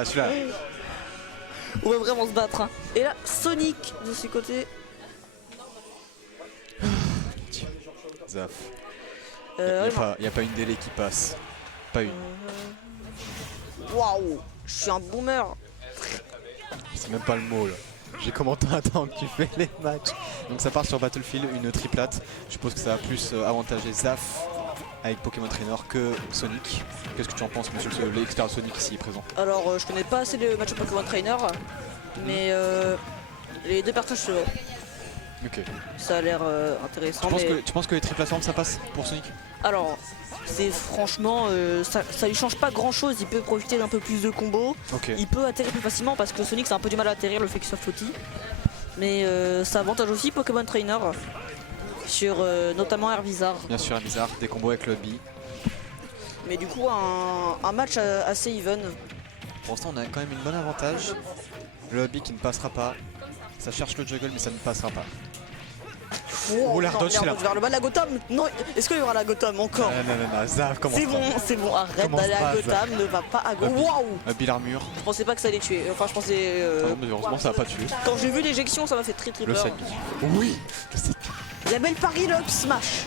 Ah, celui-là. On va vraiment se battre. Hein. Et là, Sonic de ce côté. Zaf. Ouais, Y a pas une délai qui passe. Pas une. Waouh, je suis un boomer. C'est même pas le mot là. J'ai commenté un temps que tu fais les matchs. Donc ça part sur Battlefield, une triplate. Je suppose que ça va plus avantager Zaf avec Pokémon Trainer que Sonic. Qu'est-ce que tu en penses, monsieur l'expert Sonic ici présent? Alors, je connais pas assez le match Pokémon Trainer, mais les deux personnages se Ok. ça a l'air intéressant. Tu penses que les triplateformes ça passe pour Sonic? Alors, c'est franchement, ça lui change pas grand chose. Il peut profiter d'un peu plus de combos. Ok. Il peut atterrir plus facilement parce que Sonic c'est un peu du mal à atterrir le fait qu'il soit flotti. Mais ça avantage aussi Pokémon Trainer sur notamment Hervisar. Bien sûr, un bizarre, des combos avec le B. Mais du coup, un match assez even. Pour l'instant, on a quand même une bonne avantage. Le B qui ne passera pas. Ça cherche le juggle, mais ça ne passera pas. Oh, l'air dodge, c'est là. Vers le bas de la Gotham. Non, est-ce qu'il y aura la Gotham encore? Non, Zaf, comment C'est bon, arrête d'aller à Gotham, ne va pas à Gotham. Waouh! Bill Armure. Je pensais pas que ça allait tuer. Enfin, je pensais. Non, mais heureusement, ça va pas tuer. Quand j'ai vu l'éjection, ça m'a fait très Le peur. side B. Oui! La belle Paris Lock Smash.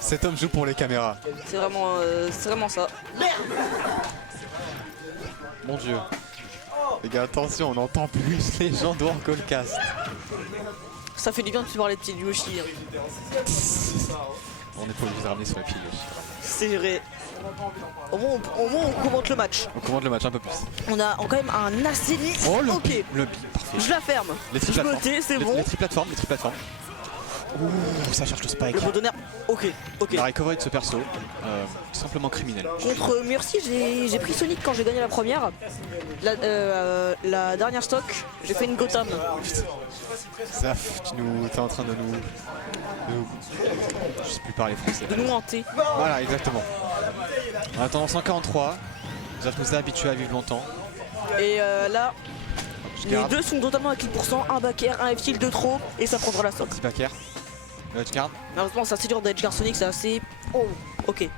Cet homme joue pour les caméras. C'est vraiment ça. Mon dieu. Les gars, attention, on entend plus les gens de Callcast. Ça fait du bien de voir les petits Yoshi. Hein. On n'est pas obligé de ramener sur les pieds. C'est vrai. Au moins, on commente le match. On commande le match un peu plus. On a quand même un assez. Oh, le ok. Le B, parfait. Je la ferme. Les je me tais, c'est bon. Les triplateformes. Ouh, ça cherche le spike. Le bot d'honneur. Ok. La recovery de ce perso, simplement criminel. Contre Murcy, j'ai pris Sonic quand j'ai gagné la première. La dernière stock, j'ai fait une Gotham. Zaf, t'es en train de nous... Je sais plus parler français. De nous hanter. Voilà, exactement. On a tendance 143. Zaf nous a habitués à vivre longtemps. Et là, les deux sont totalement à 4%. Un backer, un F-tilt de trop, et ça prendra la stock. Petit backer. Edgeguard. Malheureusement, c'est assez dur d'Edgeguard Sonic, c'est assez. Oh, ok.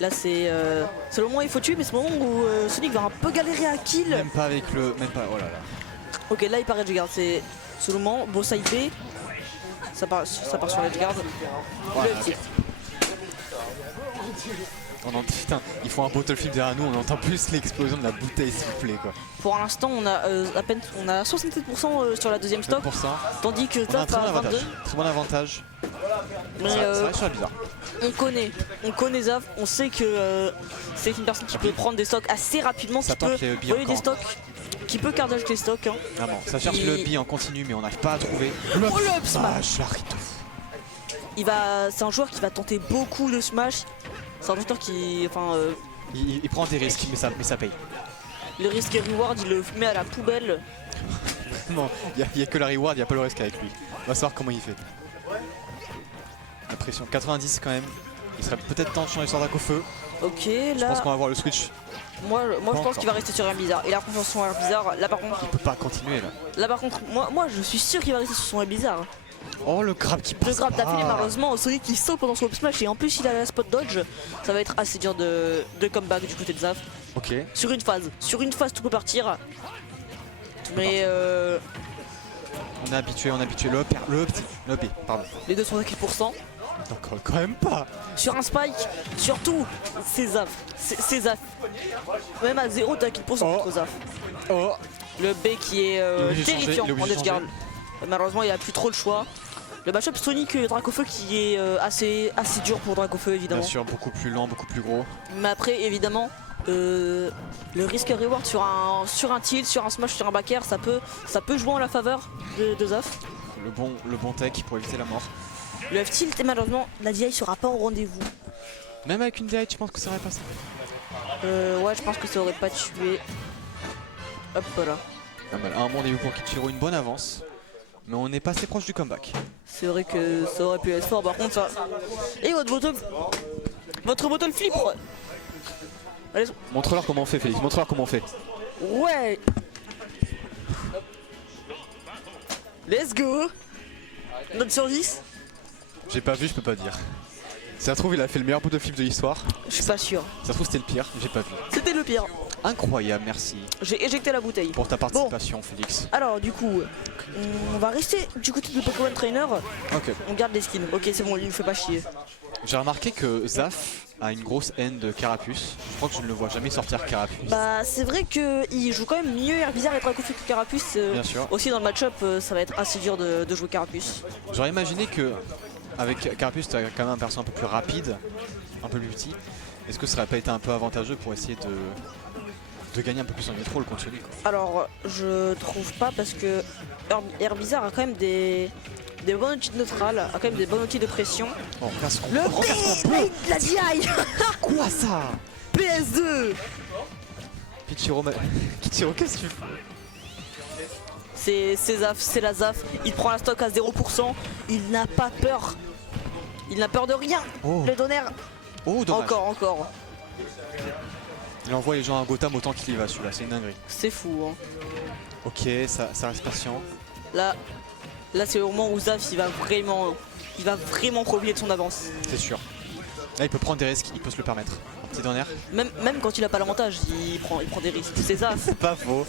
Là, c'est le moment où il faut tuer, mais c'est le moment où Sonic va un peu galérer à kill. Même pas avec le. Même pas. Oh là là. Ok, là, il part Edgeguard. C'est le moment. Beau side B. Ça part sur Edgeguard. Voilà. Le tir. Putain, ils font un Battlefield derrière nous, on entend plus l'explosion de la bouteille siffler quoi. Pour l'instant, on a à peine 67% sur la deuxième stock, tandis que Zaf a 22. Très bon avantage. Mais ça reste bizarre. On connaît Zaf, on sait que c'est une personne qui peut prendre des stocks assez rapidement, qui peut voler des stocks, qui peut cardage les stocks. Hein. Vraiment, ça cherche le B en continu, mais on n'arrive pas à trouver. Le up smash. C'est un joueur qui va tenter beaucoup de smash. C'est un joueur qui, il prend des risques, mais ça paye. Le risque et reward, il le met à la poubelle. Non, il n'y a que la reward, il n'y a pas le risque avec lui. On va savoir comment il fait. La pression 90 quand même. Il serait peut-être temps de changer sur Draco-Feu. Ok, là. Je pense qu'on va voir le switch. Moi je pense qu'il va rester sur un bizarre. Il a confiance sur un bizarre. Là par contre. Il peut pas continuer là. Là par contre, moi je suis sûr qu'il va rester sur son bizarre. Oh le grab qui passe. Le grab d'affilée, malheureusement, Sonic qui saute pendant son up smash et en plus il a la spot dodge. Ça va être assez dur de comeback du côté de Zaf. Ok. Sur une phase tout peut partir. Mais on est habitué, le B, pardon. Les deux sont à 4%. Donc quand même pas. Sur un spike, surtout, c'est Zaf. C'est Zaf. Même à 0, t'as 4% contre Zaf. Oh. Le B qui est terrifiant en Edgeguard. Malheureusement, il a plus trop le choix. Le match-up Sonic Draco-Feu qui est assez dur pour Draco-Feu évidemment. Bien sûr, beaucoup plus lent, beaucoup plus gros. Mais après, évidemment, le risque reward sur un tilt, sur un smash, sur un backer, ça peut jouer en la faveur de Zaf. Le bon tech pour éviter la mort. Le F-tilt et malheureusement, la DI sera pas au rendez-vous. Même avec une DI, tu penses que ça aurait passé? Ouais, je pense que ça aurait pas tué. Hop, voilà. Pas mal. Un bon début pour Kichiro, une bonne avance. Mais on est passé proche du comeback. C'est vrai que ça aurait pu être fort, par contre ça. Et votre bottle flip. Allez. Montre-leur comment on fait, Félix, montre-leur comment on fait. Ouais. Let's go. Note sur 10. J'ai pas vu, je peux pas dire. Ça se trouve, il a fait le meilleur bout de flip de l'histoire. Je suis pas sûr. Ça se trouve, c'était le pire, j'ai pas vu. C'était le pire. Incroyable, merci J'ai éjecté la bouteille. pour ta participation, Félix. Alors du coup, on va rester du côté de Pokémon Trainer. Ok. On garde les skins. Ok, c'est bon, il nous fait pas chier. J'ai remarqué que Zaf a une grosse haine de Carapuce. Je crois que je ne le vois jamais sortir Carapuce. Bah c'est vrai qu'il joue quand même mieux Herbizarre et Dracofeu que Carapuce. Bien sûr. Aussi dans le match-up, ça va être assez dur de jouer Carapuce. J'aurais imaginé que avec Carapuce, tu as quand même un perso un peu plus rapide, un peu plus petit. Est-ce que ça aurait pas été un peu avantageux pour essayer de gagner un peu plus en métro contre lui, quoi. Alors je trouve pas parce que Herbizarre a quand même des bons outils de neutral, a quand même des bons outils de pression. Oh, Le B, la DI. Quoi ça? PS2. Kichiro, qu'est-ce que tu fais? C'est Zaf, c'est la Zaf. Il prend la stock à 0%. Il n'a pas peur. Il n'a peur de rien. Oh. Le Donner. Oh, dommage. Encore. Il envoie les gens à Gotham autant qu'il y va, celui-là, c'est une dinguerie. C'est fou. Hein. Ok, ça reste patient. Là c'est le moment où Zaf il va vraiment profiter de son avance. C'est sûr. Là, il peut prendre des risques, il peut se le permettre. Un petit dernier. Même quand il a pas l'avantage, il prend des risques. C'est Zaf. C'est pas faux.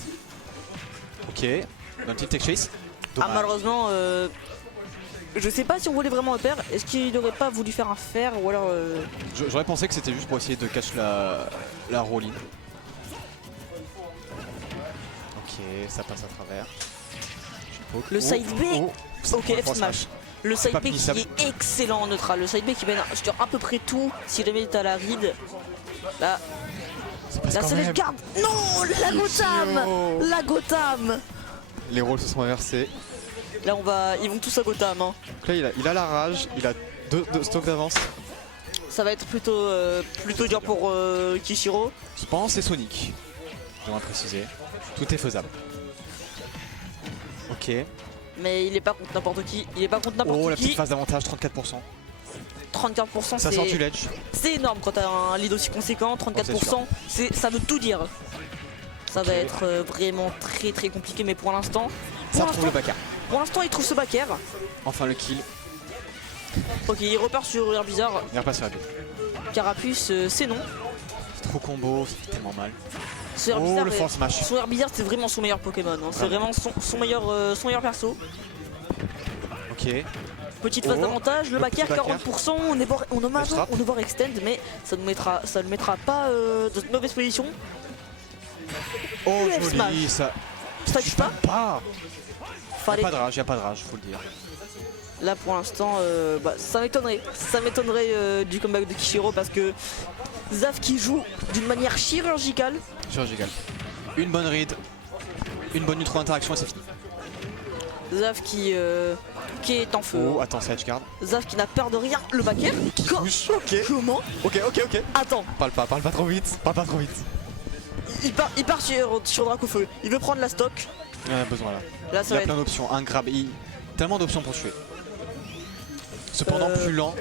Ok, un petit tech chase. Ah, malheureusement, je sais pas si on voulait vraiment un pair. Est-ce qu'il aurait pas voulu faire un fer ou alors. J'aurais pensé que c'était juste pour essayer de catch la roll-in. Ok, ça passe à travers. Le side B. Ok, F smash. Le side B qui est excellent en neutral. Le side B qui mène sur à peu près tout. Si jamais t'as la read. Là. La seule garde. Non, la Gotham. La Gotham. Les rôles se sont inversés. Là ils vont tous à Gotham. Hein. Donc là il a la rage, il a deux stocks d'avance. Ça va être plutôt dur pour Kishiro. Cependant c'est Sonic. J'aimerais préciser. Tout est faisable. Ok. Mais il est pas contre n'importe qui. Il est pas contre n'importe qui. Oh, la petite phase d'avantage, 34%. 34%, ça sort du ledge. C'est énorme quand t'as un lead aussi conséquent. 34%, ça veut tout dire. Ça va être vraiment très compliqué, mais pour l'instant. Ça trouve le backer. Pour l'instant, il trouve ce backer. Enfin le kill. Ok, il repart sur Herbizarre. Il repart sur Herbizarre. Carapuce, c'est non. C'est trop combo, ça fait tellement mal. Oh, le force smash. Son Herbizarre, c'est vraiment son meilleur Pokémon. Hein. C'est vraiment son meilleur perso. Ok. Petite phase d'avantage, le backer 40%, on over extend, mais ça ne le mettra pas dans une mauvaise position. Oh joli ça. Ça tue pas. Y'a pas de rage, faut le dire. Là pour l'instant, ça m'étonnerait du comeback de Kishiro parce que Zaf qui joue d'une manière chirurgicale. Une bonne read, une bonne neutro interaction et c'est fini. Zaf qui est en feu. Oh, attends, c'est edgeguard. Zaf qui n'a peur de rien. Le backer qui touche. Ok. Comment? Ok. Attends. Parle pas trop vite. Il part sur Dracofeu. Il veut prendre la stock. Besoin là. Il y a plein d'options. Un grab. Tellement d'options pour tuer. Cependant, plus lent.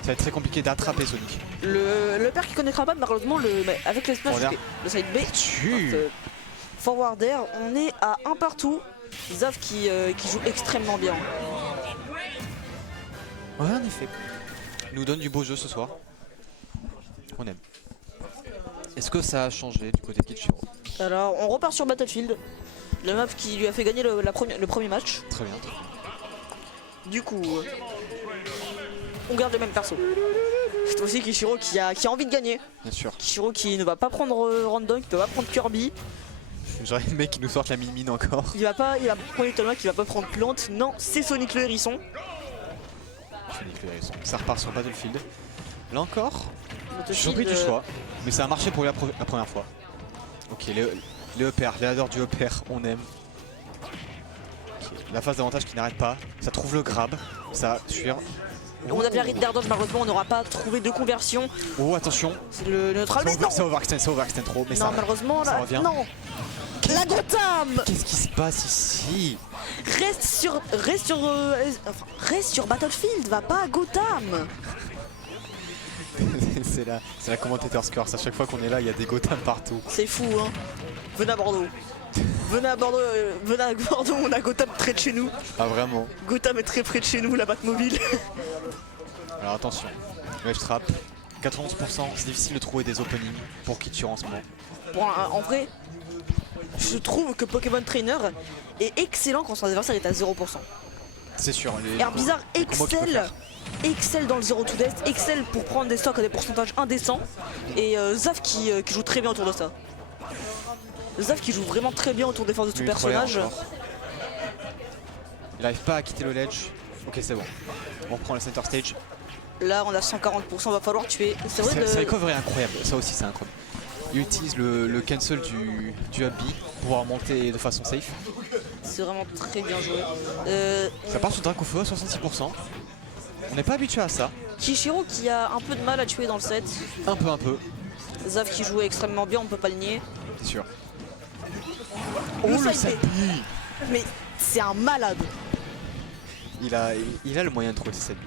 Ça va être très compliqué d'attraper Sonic. Le père qui connaîtra pas, malheureusement, avec le smash, le side B. Forward air, on est à un partout. Zaf qui joue extrêmement bien. Ouais, en effet. Il nous donne du beau jeu ce soir. On aime. Est-ce que ça a changé du côté de Kichiro? Alors, on repart sur Battlefield. Le map qui lui a fait gagner le premier match. Très bien. Du coup, on garde le même perso. C'est aussi Kishiro qui a envie de gagner. Bien sûr. Kishiro qui ne va pas prendre Random, qui ne va pas prendre Kirby. J'aurais aimé qu'il nous sorte la mine encore. Il va prendre Tolma, qui va pas prendre Plante. Non, c'est Sonic le hérisson. Ça repart sur Battlefield. Là encore, je suis surpris du choix, mais ça a marché pour la première fois. Ok, les EPR, les adores du EPR, on aime. Okay. La phase d'avantage qui n'arrête pas, ça trouve le grab, ça suit. On a bien Read d'Air Dodge, malheureusement on n'aura pas trouvé de conversion. Oh attention. C'est le neutral, mais non. C'est overextend trop, mais non, ça malheureusement ça là, revient. Non. La Gotham. Qu'est-ce qui se passe ici? Reste sur Battlefield, va pas à Gotham. C'est la commentator score, à chaque fois qu'on est là il y a des Gotham partout. C'est fou hein. Venez à Bordeaux. Venez à Bordeaux, on a Gotham près de chez nous. Ah vraiment? Gotham est très près de chez nous, la Batmobile. Alors attention, Wedge trap. 91%, c'est difficile de trouver des openings pour Kichiro en ce moment. Bon, en vrai, je trouve que Pokémon Trainer est excellent quand son adversaire est à 0%. C'est sûr. Herbizarre excelle dans le 0 to death, excelle pour prendre des stocks à des pourcentages indécents. Et Zaf qui joue très bien autour de ça. Zaf qui joue vraiment très bien autour des forces de tout personnage. Il n'arrive pas à quitter le ledge. Ok, c'est bon. On reprend le center stage. Là, on a 140%, va falloir tuer. C'est vrai. Ce recover est incroyable. Ça aussi, c'est incroyable. Il utilise le cancel du up B pour pouvoir monter de façon safe. C'est vraiment très bien joué. Ça part sur Dracofeu à 66%. On n'est pas habitué à ça. Kichiro qui a un peu de mal à tuer dans le set. Un peu. Zaf qui joue extrêmement bien, on peut pas le nier. C'est sûr. Le side B. Mais c'est un malade. Il a le moyen de trouver ses 7 B.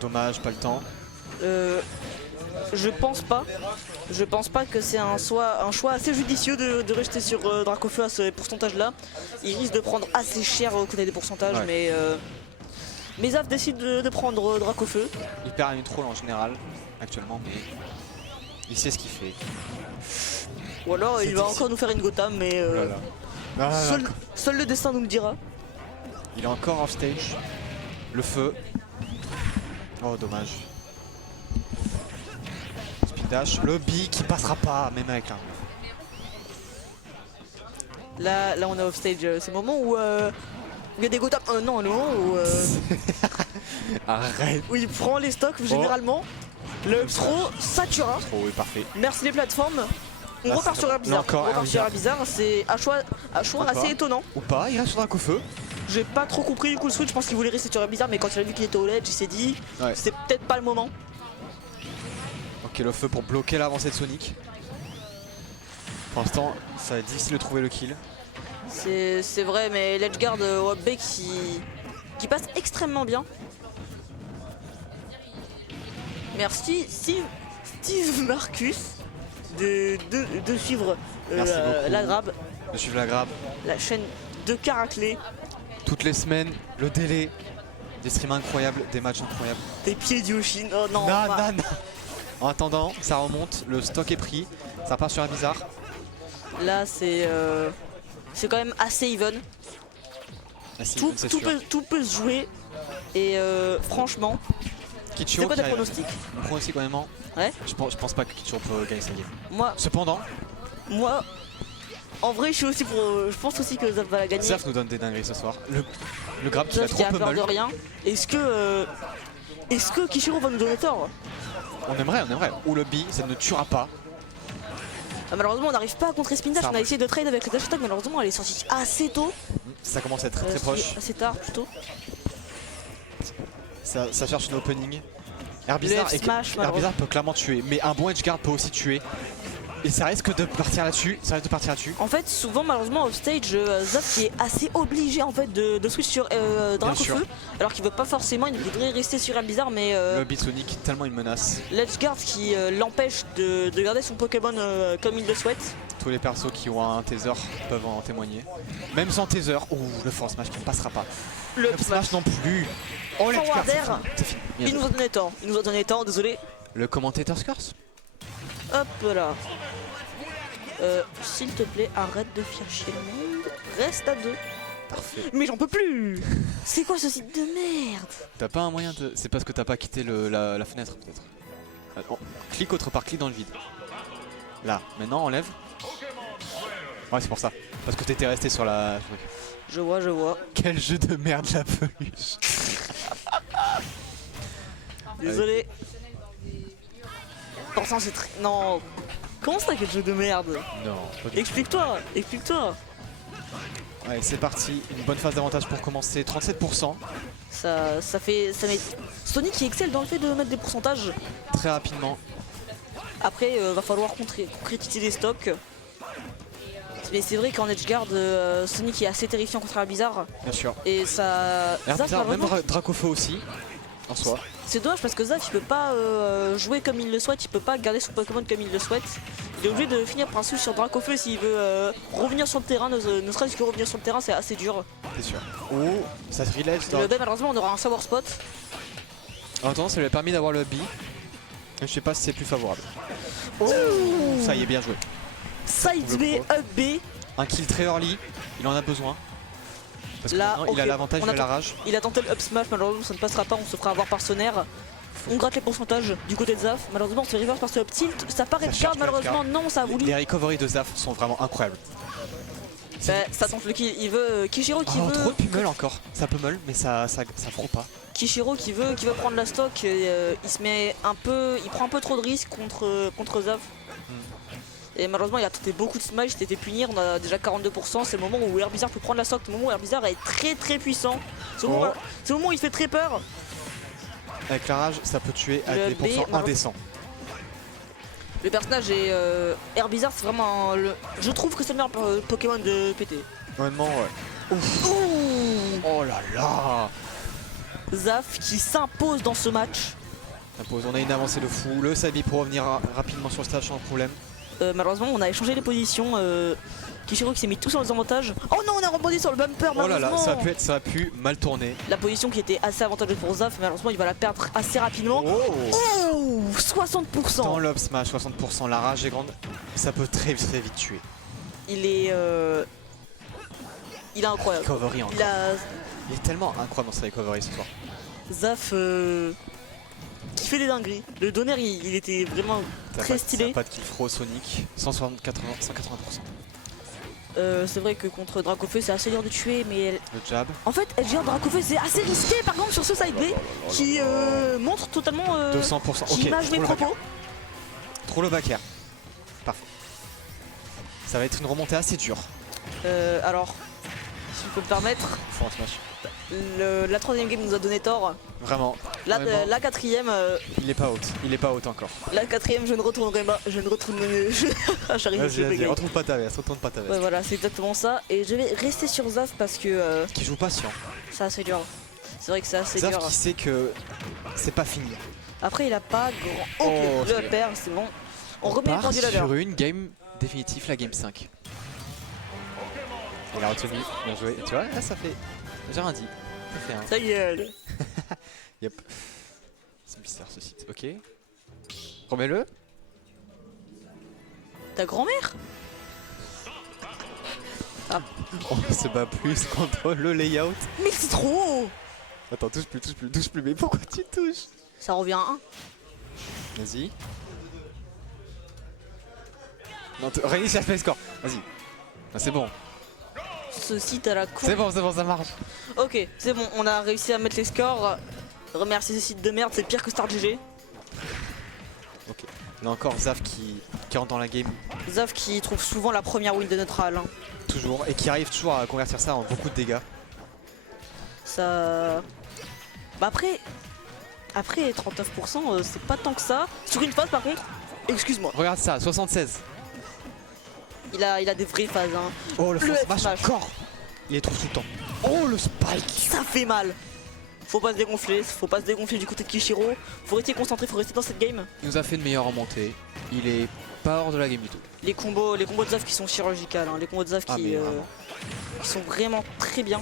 Dommage, pas le temps. Je pense pas. Je pense pas que c'est un choix assez judicieux de rester sur Dracofeu à ce pourcentage-là. Il risque de prendre assez cher au côté des pourcentages, ouais. Mais Zaf décide de prendre Dracofeu. Il perd un neutral en général actuellement, mais il sait ce qu'il fait. Ou alors il va encore nous faire une Gotham, mais seul le destin nous le dira. Il est encore off stage. Le feu. Oh, dommage. Speed dash. Le B qui passera pas, même avec un. Là on est off stage. C'est le moment où il y a des Gotham. Non, le moment où. Arrête. Où il prend les stocks généralement. Le throw, Satura. Oui, parfait. Merci les plateformes. On repart sur Herbizarre. C'est un choix assez étonnant. Ou pas, il reste sur Dracofeu. J'ai pas trop compris du coup le switch, je pense qu'il voulait rester sur Herbizarre, mais quand il a vu qu'il était au ledge, il s'est dit c'est peut-être pas le moment. Ok, le feu pour bloquer l'avancée de Sonic. Pour l'instant, ça va être difficile de trouver le kill. C'est vrai, mais l'edgeguard Wobbe qui passe extrêmement bien. Merci Steve Marcus de suivre la grab. De suivre la grab. La chaîne de Caraclé. Toutes les semaines, le délai, des streams incroyables, des matchs incroyables. Des pieds d'Yoshin, oh non. Non. En attendant, ça remonte, le stock est pris, ça part sur Herbizarre. Là c'est quand même assez even. Tout peut se jouer et franchement, Kichiro, c'est quoi tes pronostics? Mon pronostic honnêtement, ouais. je pense pas que Kichiro peut gagner sa game. Cependant, moi, en vrai, je pense aussi que Zaf va la gagner. Zaf nous donne des dingueries ce soir. Le grab qui a trop peu peur de rien. Est-ce que Kichiro va nous donner tort? On aimerait. Ou le B, ça ne tuera pas. Malheureusement, on n'arrive pas à contrer Spin Dash. On a essayé de trade avec le dash attack, malheureusement, elle est sortie assez tôt. Ça commence à être très proche. Assez tard plutôt. Ça cherche une opening. Herbizarre peut clairement tuer, mais un bon edgeguard peut aussi tuer. Et ça risque de partir là-dessus. En fait, souvent, malheureusement, off stage, Zaf qui est assez obligé en fait de switch sur Dracofeu, alors qu'il veut pas forcément, il voudrait rester sur Herbizarre, mais le beat Sonic tellement une menace. L'edgeguard qui l'empêche de garder son Pokémon comme il le souhaite. Tous les persos qui ont un taser peuvent en témoigner. Même sans taser, le force smash qui ne passera pas. Le smash non plus. Oh, l'edgeguard, c'est fini. Il nous a donné tort, désolé. Le commentator's curse. Hop là. S'il te plaît, arrête de faire chier le monde. Reste à 2. Parfait. Mais j'en peux plus. C'est quoi ce site de merde? T'as pas un moyen de... C'est parce que t'as pas quitté la fenêtre peut-être. Clique autre part, clique dans le vide. Là, maintenant enlève. Ouais, c'est pour ça. Parce que t'étais resté sur la... Je vois. Quel jeu de merde la peluche. Désolé. Pourtant c'est très... Non. Comment ça, quel jeu de merde? Non. Explique-toi. Ouais, c'est parti. Une bonne phase d'avantage pour commencer. 37%. Ça met Sonic qui excelle dans le fait de mettre des pourcentages. Très rapidement. Après, va falloir concrétiser les stocks. Mais c'est vrai qu'en edgeguard, Sonic est assez terrifiant contre Herbizarre. Bien sûr. Et ça... Herbizarre, même Dracofeu aussi. En soi. C'est dommage parce que Zaf il peut pas jouer comme il le souhaite, il peut pas garder son Pokémon comme il le souhaite. Il est obligé de finir par un switch sur Dracofeu s'il veut revenir sur le terrain, ne serait-ce que revenir sur le terrain, c'est assez dur. C'est sûr. Oh, ça se relève. Malheureusement on aura un Sour Spot. En attendant, ça lui a permis d'avoir le B. Je sais pas si c'est plus favorable. Ça y est, bien joué. Side B, up B. Un kill très early, il en a besoin. Parce que là, il a l'avantage de la rage. Il a tenté le up smash, malheureusement ça ne passera pas, on se fera avoir par Sonaire. On gratte les pourcentages du côté de Zaf. Malheureusement on se reverse par ce up tilt. Ça paraît edgeguard, malheureusement non, ça a voulu. Les recoveries de Zaf sont vraiment incroyables. Bah, ça tente le kill, il veut Kishiro qui veut. Trop de pummel encore, ça pummel mais ça frôle pas. Kishiro qui veut prendre la stock, il se met un peu, il prend un peu trop de risques contre Zaf. Et malheureusement il a tenté beaucoup de smash, il était punir, on a déjà 42%, c'est le moment où Herbizarre peut prendre la stock, le moment où Herbizarre est très puissant. C'est le moment où il fait très peur. Avec la rage ça peut tuer à des pourcents indécents. Le personnage est Herbizarre, c'est vraiment je trouve que c'est le meilleur Pokémon de PT. Honnêtement ouais. Oh là là. Zaf qui s'impose dans ce match. On a une avancée de fou, le Sabi pour revenir rapidement sur le stage sans problème. Malheureusement on a échangé les positions, Kishiro qui s'est mis tout sur les avantages. Oh non, on a rebondi sur le bumper. Oh là là, ça a pu mal tourner. La position qui était assez avantageuse pour Zaf, malheureusement il va la perdre assez rapidement. 60%. Dans l'up smash, 60%, la rage est grande, ça peut très vite tuer. Il est incroyable. Recovery encore. Il est tellement incroyable dans sa recovery ce soir. Zaf qui fait des dingueries. Le donner il était vraiment très stylé. Pas de kill throw Sonic, 180%. C'est vrai que contre Dracofeu c'est assez dur de tuer, mais le jab. En fait edgeguard Dracofeu c'est assez risqué par contre sur ce side B qui montre totalement 200%. Qui image mes propos. Trop le back air. Parfait. Ça va être une remontée assez dure. Alors si je peux me permettre. Faut un smash. La troisième game nous a donné tort. Vraiment. La quatrième. Il est pas haute encore. La quatrième, je ne retournerai pas. J'arrive. Vas-y, retourne pas ta veste, Ouais, voilà, c'est exactement ça. Et je vais rester sur Zaf parce que. Qui joue patient. C'est assez dur. C'est vrai que c'est assez dur. Zaf qui sait que c'est pas fini. Après, il a pas grand. Ok, le upper, c'est bon. On remet le pendule à l'heure. Sur une game définitive, la game 5. Il a retenu, bien joué. Tu vois, là ça fait. J'ai rien dit. Ça y est. Yep. C'est bizarre ce site. Ok. Remets-le. Ta grand-mère? On se bat plus contre le layout. Mais c'est trop. Attends, touche plus. Mais pourquoi tu touches? Ça revient à 1. Vas-y. Non, réinitialize le score. Vas-y. Ah, c'est bon. Ce site à la con. C'est bon, ça marche. Ok, c'est bon, on a réussi à mettre les scores. Remercier ce site de merde, c'est pire que Star GG. Ok. On a encore Zaf qui rentre dans la game. Zaf qui trouve souvent la première win de neutral. Hein. Toujours. Et qui arrive toujours à convertir ça en beaucoup de dégâts. Ça. Bah après 39%, c'est pas tant que ça. Sur une phase par contre, excuse-moi. Regarde ça, 76. Il a des vraies phases. Hein. Oh le smash encore. Il les trouve tout le temps. Oh le spike. Ça fait mal. Faut pas se dégonfler du côté de Kishiro. Faut rester concentré, faut rester dans cette game. Il nous a fait une meilleure remontée. Il est pas hors de la game du tout. Les combos de Zaf qui sont chirurgicales. Hein. Les combos de Zaf qui sont vraiment très bien.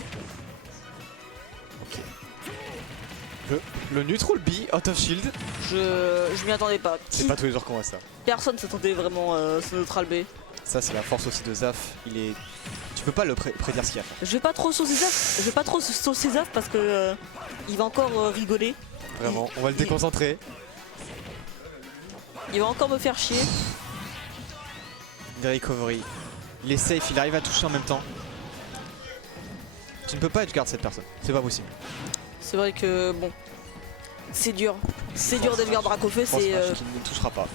Ok. Le neutral B, out of shield. Je m'y attendais pas. C'est pas tous les jours qu'on voit ça. Personne s'attendait vraiment ce neutral B. Ça c'est la force aussi de Zaf. Tu peux pas le prédire ce qu'il y a à faire. Je vais pas trop saucer Zaf parce que il va encore rigoler. Vraiment, on va le déconcentrer. Il va encore me faire chier. Des recovery. Il est safe, il arrive à toucher en même temps. Tu ne peux pas edgeguard cette personne, c'est pas possible. C'est vrai que bon, c'est dur. C'est dur d'edgeguard Dracofeu, c'est. Qui ne touchera pas.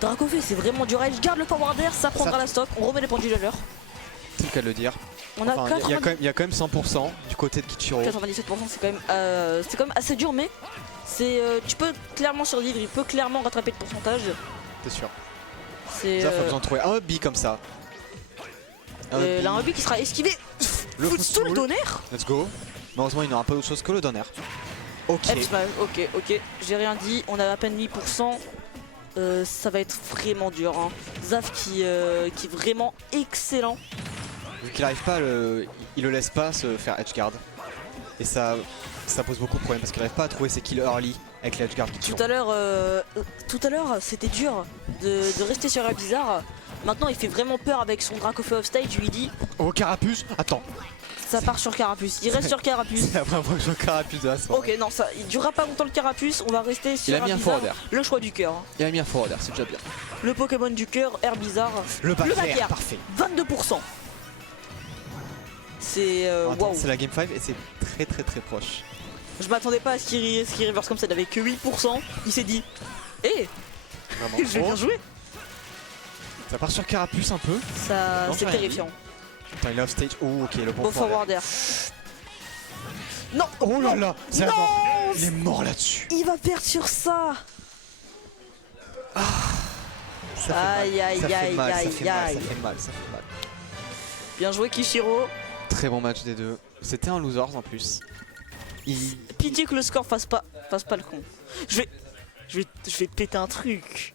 Dracofeu, c'est vraiment dur à edgeguard le forward air, ça prendra la stock, on remet les pendules à l'heure. C'est le cas de le dire. On a il y a quand même 100% du côté de Kichiro. 97%, c'est quand même assez dur, mais tu peux clairement survivre, il peut clairement rattraper le pourcentage. T'es sûr. Zaf a besoin de trouver un hubby comme ça. Là, un hubby qui sera esquivé. Le footstool donner. Let's go. Malheureusement, il n'aura pas d'autre chose que le donner. Ok. Ok, j'ai rien dit, on a à peine 8%. Ça va être vraiment dur. Hein. Zaf qui est vraiment excellent. Vu qu'il n'arrive pas, il le laisse pas se faire edgeguard. Et ça pose beaucoup de problèmes parce qu'il n'arrive pas à trouver ses kills early avec les edgeguards qui Tout à l'heure, c'était dur de rester sur Air-Bizarre. Maintenant, il fait vraiment peur avec son Dracofeu offstage. Je lui dis. Oh, Carapuce. Attends. Ça part sur Carapuce. Il reste sur Carapuce. C'est la première fois que je vois Carapuce de la soirée. Ok, non, ça, il durera pas longtemps le Carapuce. On va rester sur Il a mis un Air-Bizarre. forward air. Le choix du cœur. Il a mis un forward air, c'est déjà bien. Le Pokémon du cœur, Air-Bizarre. Le back air, air, parfait. 22%. C'est Attends, waouh. c'est la game 5 et c'est très proche. Je m'attendais pas à ce qu'il reverse comme ça. Il avait que 8%. Il s'est dit, hé, Vraiment. je vais bien jouer. Ça part sur Carapuce un peu. Ça, Non, c'est j'ai rien terrifiant. Attends, il est off stage. Oh, ok, le bon Bon forward. forward air. Non. Oh là là, c'est la Non. mort. Il est mort là-dessus. Il va perdre sur ça. Ça fait Aïe, mal. aïe, Ça fait aïe, mal, ça aïe, fait mal, aïe. ça fait mal, ça fait mal. Bien joué Kishiro. Très bon match des deux. C'était un losers en plus. Pitié que le score fasse pas le con. Je vais péter un truc.